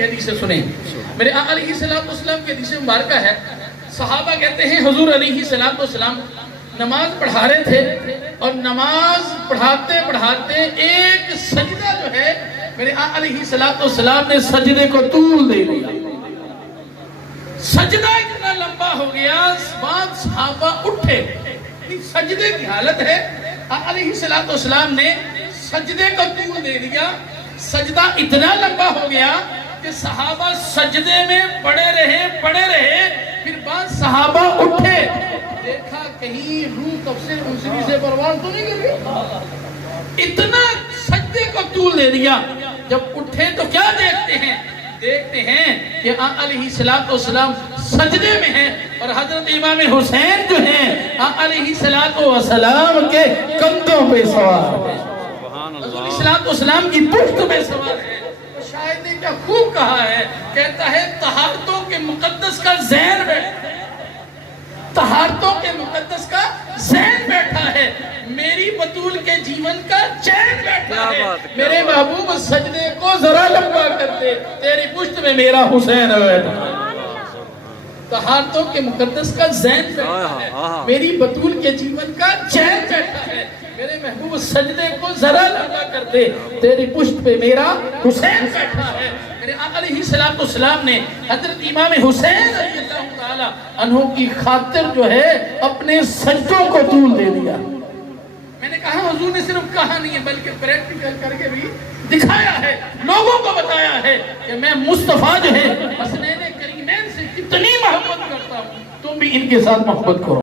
کی حدیثیں سنیں. میرے آقا علیہ السلام کی حدیث مبارکہ ہے، صحابہ کہتے ہیں حضور علیہ السلام نماز پڑھا رہے تھے اور نماز پڑھاتے پڑھاتے ایک سجدہ جو ہے میرے آقا علیہ السلام نے سجدے کو طول دے لیا. سجدہ اتنا لمبا ہو گیا، بعد صحابہ اٹھے، سجدے کی حالت ہے، آقا علیہ السلام نے سجدے کو طول دے دیا. سجدہ اتنا لمبا ہو گیا کہ صحابہ سجدے میں پڑے رہے. پھر بعد صحابہ اٹھے، دیکھا کہیں روح تفسیر انسوی سے پروان تو نہیں کر رہی، اتنا سجدے کو طول دے دیا. جب اٹھے تو کیا دیکھتے ہیں کہ آقا علیہ السلام سجدے میں ہیں اور حضرت امام حسین جو ہیں آقا علیہ السلام کے کندھوں پہ سوار ہیں، حضرت السلام کی پشت پہ سوار ہے. شاید نے کیا خوب کہا ہے، کہتا ہے طہارتوں کے مقدس کا ذہن بیٹھا ہے، طہارتوں کے مقدس کا ذہن بیٹھا ہے، میری بطول کے جیون کا چین بیٹھا ہے. میرے محبوب سجدے کو ذرا لمبا کر دے، تیری پشت میں میرا حسین بیٹھا ہے. طہارتوں کے مقدس کا ذہن بیٹھا ہے، میری بطول کے جیون کا چین بیٹھا ہے. میرے محبوب سجدے کو ذرا لمبا کر دے، تیری پشت پہ میرا حسین بیٹھا ہے. میرے آقا علیہ السلام نے حضرت امام حسین رضی اللہ تعالی عنہ کی خاطر جو ہے اپنے سجدوں کو طول دے دیا. میں نے کہا حضور نے صرف کہا نہیں ہے بلکہ پریکٹیکل کر کے بھی دکھایا ہے، لوگوں کو بتایا ہے کہ میں مصطفیٰ جو ہے حسنین کریمین سے کتنی محبت کرتا ہوں، تم بھی ان کے ساتھ محبت کرو.